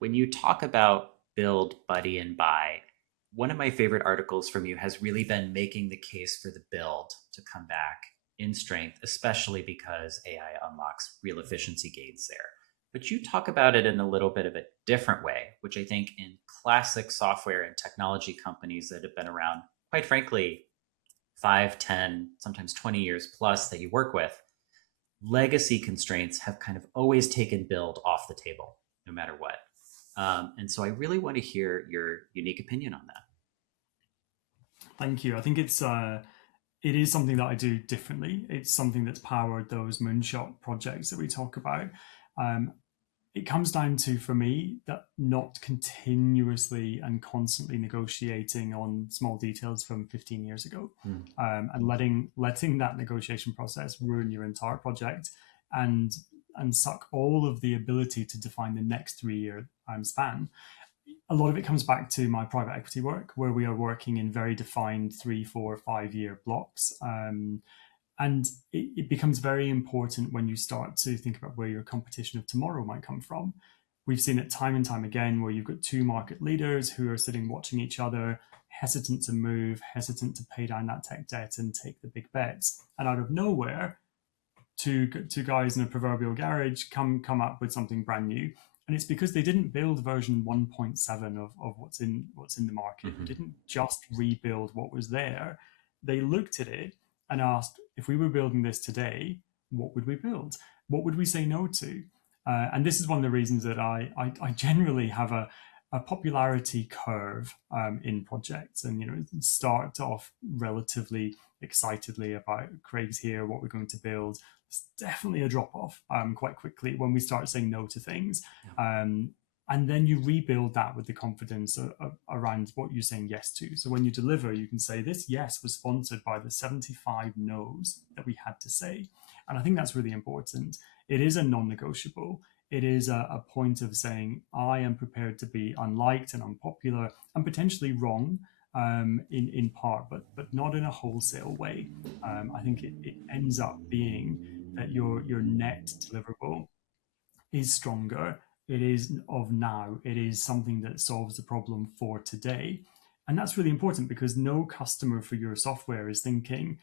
When you talk about build, buddy, and buy, one of my favorite articles from you has really been making the case for the build to come back in strength, especially because AI unlocks real efficiency gains there. But you talk about it in a little bit of a different way, which I think in classic software and technology companies that have been around, quite frankly, 5, 10, sometimes 20 years plus that you work with, legacy constraints have kind of always taken build off the table, no matter what. And so I really want to hear your unique opinion on that. Thank you. I think it is something that I do differently. It's something that's powered those moonshot projects that we talk about. Um, it comes down to, for me, that not continuously and constantly negotiating on small details from 15 years ago, Mm. and letting that negotiation process ruin your entire project, and suck all of the ability to define the next 3 year span. A lot of it comes back to my private equity work, where we are working in very defined 3, 4, 5 year blocks. And it becomes very important when you start to think about where your competition of tomorrow might come from. We've seen it time and time again where you've got two market leaders who are sitting watching each other, hesitant to move, hesitant to pay down that tech debt and take the big bets. And out of nowhere, two guys in a proverbial garage come up with something brand new, and it's because they didn't build version 1.7 of what's in the market. They Mm-hmm. didn't just rebuild what was there. They looked at it and asked, if we were building this today, what would we build? What would we say no to? And this is one of the reasons that I generally have a popularity curve in projects, and start off relatively excitedly about Craig's here, what we're going to build. It's definitely a drop off quite quickly when we start saying no to things. Yeah. Um, and then you rebuild that with the confidence around what you're saying yes to. So when you deliver, you can say, this yes was sponsored by the 75 no's that we had to say. And I think that's really important. It is a non negotiable. It is a point of saying, I am prepared to be unliked and unpopular and potentially wrong, in part, but not in a wholesale way. I think it ends up being that your net deliverable is stronger. It is of now. It is something that solves the problem for today. And that's really important because no customer for your software is thinking,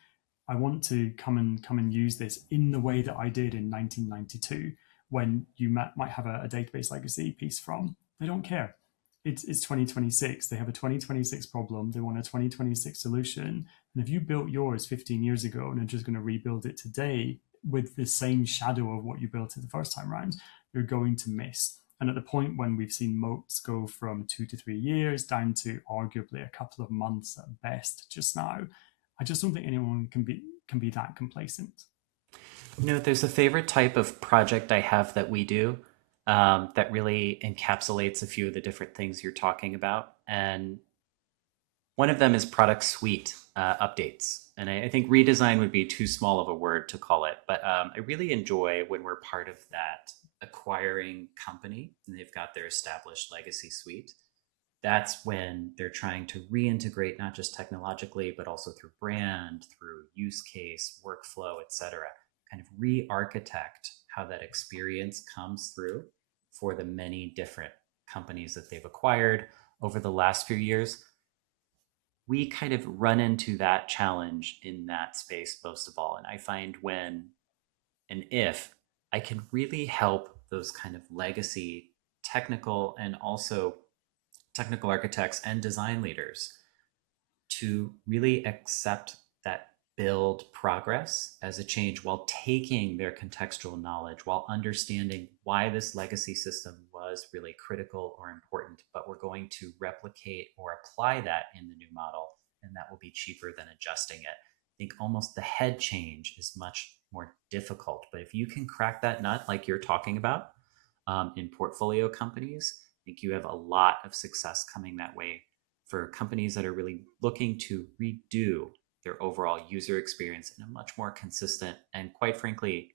I want to come and use this in the way that I did in 1992 when you might have a database legacy piece from. They don't care. It's 2026. They have a 2026 problem. They want a 2026 solution. And if you built yours 15 years ago and are just going to rebuild it today with the same shadow of what you built it the first time around, you're going to miss. And at the point when we've seen moats go from 2 to 3 years down to arguably a couple of months at best just now, I just don't think anyone can be that complacent. There's a favorite type of project I have that we do that really encapsulates a few of the different things you're talking about. And one of them is product suite updates. And I think redesign would be too small of a word to call it. But I really enjoy when we're part of that acquiring company and they've got their established legacy suite. That's when they're trying to reintegrate not just technologically, but also through brand, through use case, workflow, et cetera, kind of re-architect how that experience comes through for the many different companies that they've acquired over the last few years. We kind of run into that challenge in that space most of all. And I find when and if I can really help those kind of legacy technical and also technical architects and design leaders to really accept that build progress as a change while taking their contextual knowledge, while understanding why this legacy system was really critical or important, but we're going to replicate or apply that in the new model, and that will be cheaper than adjusting it. I think almost the head change is much more difficult, but if you can crack that nut like you're talking about in portfolio companies, I think you have a lot of success coming that way for companies that are really looking to redo their overall user experience in a much more consistent and, quite frankly,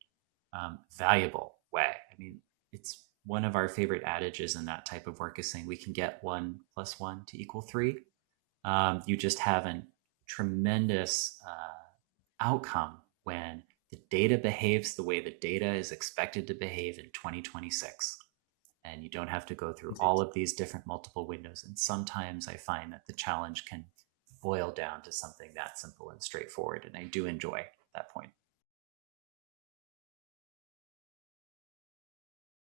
valuable way. I mean, it's one of our favorite adages in that type of work is saying we can get 1 + 1 = 3. You just have a tremendous outcome when the data behaves the way the data is expected to behave in 2026. and you don't have to go through Indeed. all of these different multiple windows. And sometimes I find that the challenge can boil down to something that simple and straightforward, and I do enjoy that point.